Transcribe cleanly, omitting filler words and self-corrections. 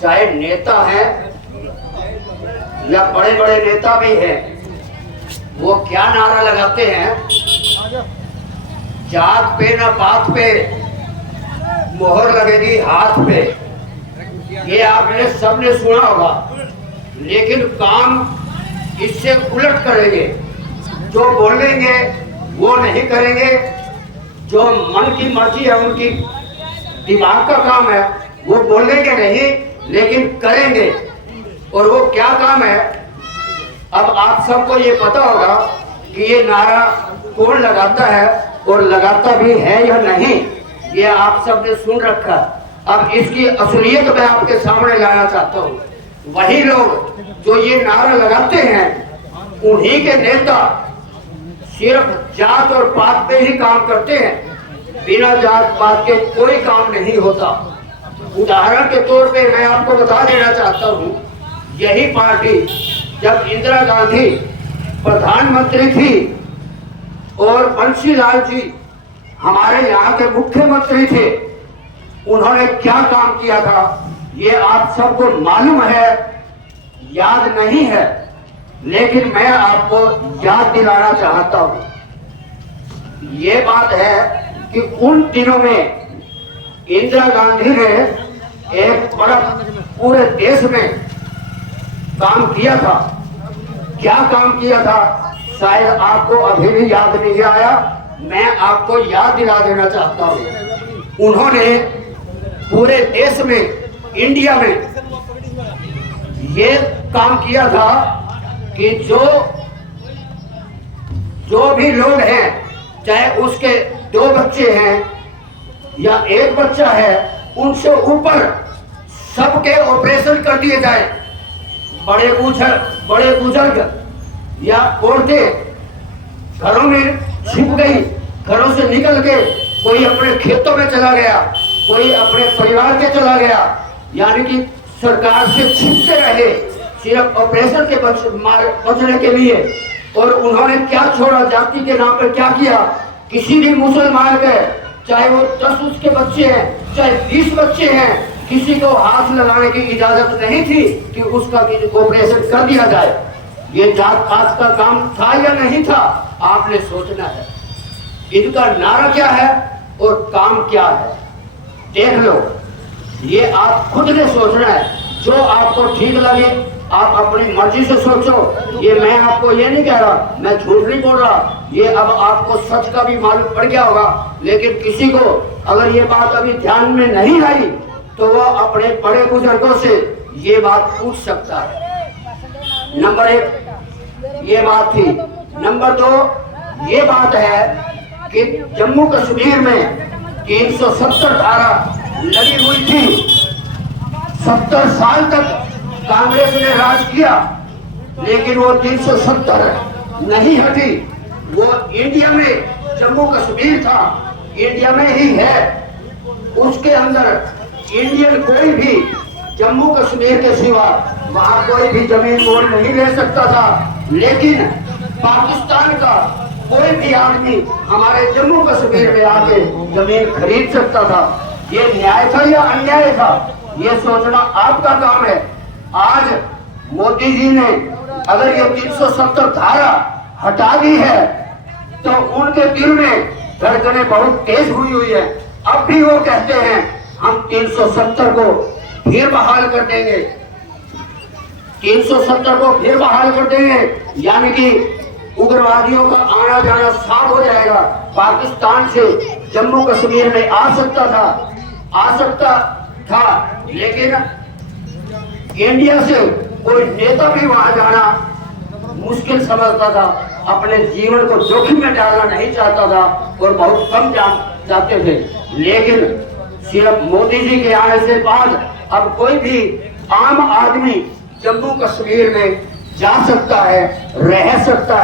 चाहे नेता हैं या बड़े बड़े नेता भी हैं, वो क्या नारा लगाते हैं, जात पे न बात पे मोहर लगेगी हाथ पे। ये आपने सबने सुना होगा, लेकिन काम इससे उलट करेंगे। जो बोलेंगे वो नहीं करेंगे, जो मन की मर्जी है, उनकी दिमाग का काम है, वो बोलेंगे नहीं लेकिन करेंगे। और वो क्या काम है, अब आप सबको ये पता होगा कि ये नारा कौन लगाता है और लगाता भी है या नहीं, ये आप सबने सुन रखा। अब इसकी असलियत मैं आपके सामने लाना चाहता हूँ। वही लोग जो ये नारा लगाते हैं, उन्हीं के नेता सिर्फ जात और पात पे ही काम करते हैं, बिना जात पात के कोई काम नहीं होता। उदाहरण के तौर पे मैं आपको बता देना चाहता हूँ, यही पार्टी जब इंदिरा गांधी प्रधानमंत्री थी और बंसीलाल जी हमारे यहाँ के मुख्यमंत्री थे, उन्होंने क्या काम किया था ये आप सबको मालूम है, याद नहीं है, लेकिन मैं आपको याद दिलाना चाहता हूं। ये बात है कि उन दिनों में इंदिरा गांधी ने एक बड़ा पूरे देश में काम किया था। क्या काम किया था शायद आपको अभी भी याद नहीं आया, मैं आपको याद दिला देना चाहता हूं। उन्होंने पूरे देश में, इंडिया में ये काम किया था कि जो भी लोग हैं, चाहे उसके 2 बच्चे हैं या 1 बच्चा है, उनसे ऊपर सबके ऑपरेशन कर दिए जाए। बड़े बुजुर्ग या औरतें घरों में छिप गई, घरों से निकल के कोई अपने खेतों में चला गया, कोई अपने परिवार के चला गया, यानी कि सरकार से छिपते रहे सिर्फ ऑपरेशन के बचने के लिए। और उन्होंने क्या छोड़ा, जाति के नाम पर क्या किया। किसी भी मुसलमान के, चाहे वो 10 उसके बच्चे हैं, चाहे 20 बच्चे हैं, किसी को हाथ लगाने की इजाजत नहीं थी कि उसका ऑपरेशन कर दिया जाए। ये जात पात का काम था या नहीं था, आपने सोचना है। इनका नारा क्या है और काम क्या है, देख लो। ये आप खुद ने सोचना है। जो आपको ठीक लगे आप अपनी मर्जी से सोचो। ये मैं आपको ये नहीं कह रहा, मैं झूठ नहीं बोल रहा। ये अब आपको सच का भी मालूम पड़ गया होगा, लेकिन किसी को अगर ये बात अभी ध्यान में नहीं आई तो वो अपने बड़े बुजुर्गों से ये बात पूछ सकता है। नंबर 1 ये बात थी। नंबर 2 ये बात है कि जम्मू कश्मीर में 370 धारा लगी हुई थी। 70 साल तक कांग्रेस ने राज किया, लेकिन वो 370 नहीं हटी। वो इंडिया में जम्मू कश्मीर था, इंडिया में ही है। उसके अंदर इंडियन कोई भी जम्मू कश्मीर के सिवा वहां कोई भी जमीन मोल नहीं ले सकता था, लेकिन पाकिस्तान का कोई भी आदमी हमारे जम्मू कश्मीर में आके जमीन खरीद सकता था। ये न्याय था या अन्याय था, ये सोचना आपका काम है। आज मोदी जी ने अगर ये 370 धारा हटा दी है तो उनके दिल में धड़कनें बहुत तेज हुई है। अब भी वो कहते हैं हम 370 को फिर बहाल कर देंगे, 370 को फिर बहाल कर देंगे, यानी कि उग्रवादियों का आना जाना साफ हो जाएगा। पाकिस्तान से जम्मू कश्मीर में आ सकता था, लेकिन इंडिया से कोई नेता भी वहां जाना मुश्किल समझता था, अपने जीवन को जोखिम में डालना नहीं चाहता था और बहुत कम जाते थे। लेकिन सिर्फ मोदी जी के आने से बाद अब कोई भी आम आदमी जम्मू कश्मीर में जा सकता है, रह सकता है।